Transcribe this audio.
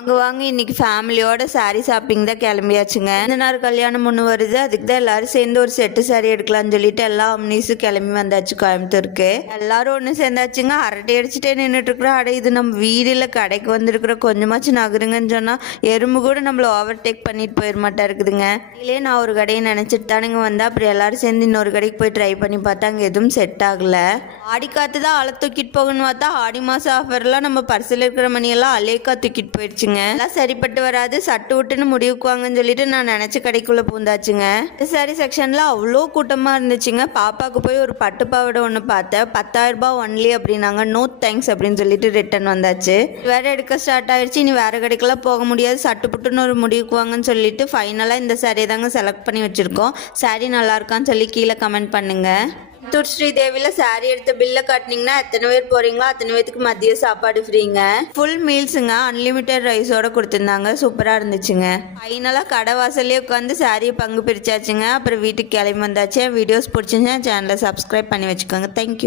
வாங்க வாங்க இன்னைக்கு ஃபேமிலியோட சாரீ ஷாப்பிங் தான் கிளம்பியாச்சுங்க. இந்த நாள் கல்யாணம் ஒன்று வருது, அதுக்கு தான் எல்லாரும் சேர்ந்து ஒரு செட்டு சாரீ எடுக்கலாம்னு சொல்லிட்டு எல்லா அம்னீஸும் கிளம்பி வந்தாச்சு கோயம்புத்தூருக்கு. எல்லாரும் ஒன்று சேர்ந்தாச்சுங்க. அரட்டை அடிச்சுட்டே நின்றுட்டு இருக்கிறோம். அட இது நம்ம வீடில் கடைக்கு வந்துருக்குற கொஞ்சமாச்சு நகருங்கன்னு சொன்னால் எறும்பு கூட நம்மளை ஓவர்டேக் பண்ணிட்டு போயிட மாட்டா இருக்குதுங்க. இல்லையே நான் ஒரு கடையை நினச்சிட்டு தானுங்க வந்தேன். அப்புறம் எல்லாரும் சேர்ந்து இன்னொரு கடைக்கு போய் ட்ரை பண்ணி பார்த்தா அங்கே எதுவும் செட் ஆகலை. ஆடி காற்று தான் ஆளை தூக்கிட்டு போகணும்னு பார்த்தா ஆடி மாதம் ஆஃபர்லாம் நம்ம பர்சில் இருக்கிற மணியெல்லாம் அலேக்கா தூக்கிட்டு போயிடுச்சு. எல்லாம் சரிப்பட்டு வராது, சட்டு விட்டுன்னு முடிவுக்குவாங்கன்னு சொல்லிட்டு நான் நினைச்ச கடைக்குள்ள பூந்தாச்சுங்க. சாரி செக்ஷன்ல அவ்வளோ கூட்டமா இருந்துச்சுங்க. பாப்பாவுக்கு போய் ஒரு பட்டு பாவாடை ஒன்று பார்த்தேன். 10,000 ரூபாய் ஒன்லி அப்படின்னாங்க. நோ தேங்க்ஸ் அப்படின்னு சொல்லிட்டு ரிட்டர்ன் வந்தாச்சு. வேற எடுக்க ஸ்டார்ட் ஆயிடுச்சு. இனி வேற கடைக்கெல்லாம் போக முடியாது, சட்டு புட்டுன்னு ஒரு முடிவுக்குவாங்கன்னு சொல்லிட்டு ஃபைனலாக இந்த சாரியை தாங்க செலக்ட் பண்ணி வச்சிருக்கோம். சாரி நல்லா இருக்கான்னு சொல்லி கீழே கமெண்ட் பண்ணுங்க. ஸ்ரீதேவியில் சாரி எடுத்த பில்லை காட்டினீங்கன்னா எத்தனை பேர் போகிறீங்களோ அத்தனை பேருக்கு மதிய சாப்பாடு ஃப்ரீங்க. ஃபுல் மீல்ஸுங்க, அன்லிமிட்டெட் ரைஸோட கொடுத்துருந்தாங்க. சூப்பராக இருந்துச்சுங்க. ஃபைனலாக கடை வாசல்லே உட்காந்து சாரியை பங்கு பிரிச்சாச்சுங்க. அப்புறம் வீட்டுக்கு கிளம்பி வந்தாச்சு. வீடியோஸ் பிடிச்சிருந்தா சேனலை சப்ஸ்கிரைப் பண்ணி வச்சுக்கோங்க. தேங்க்யூ.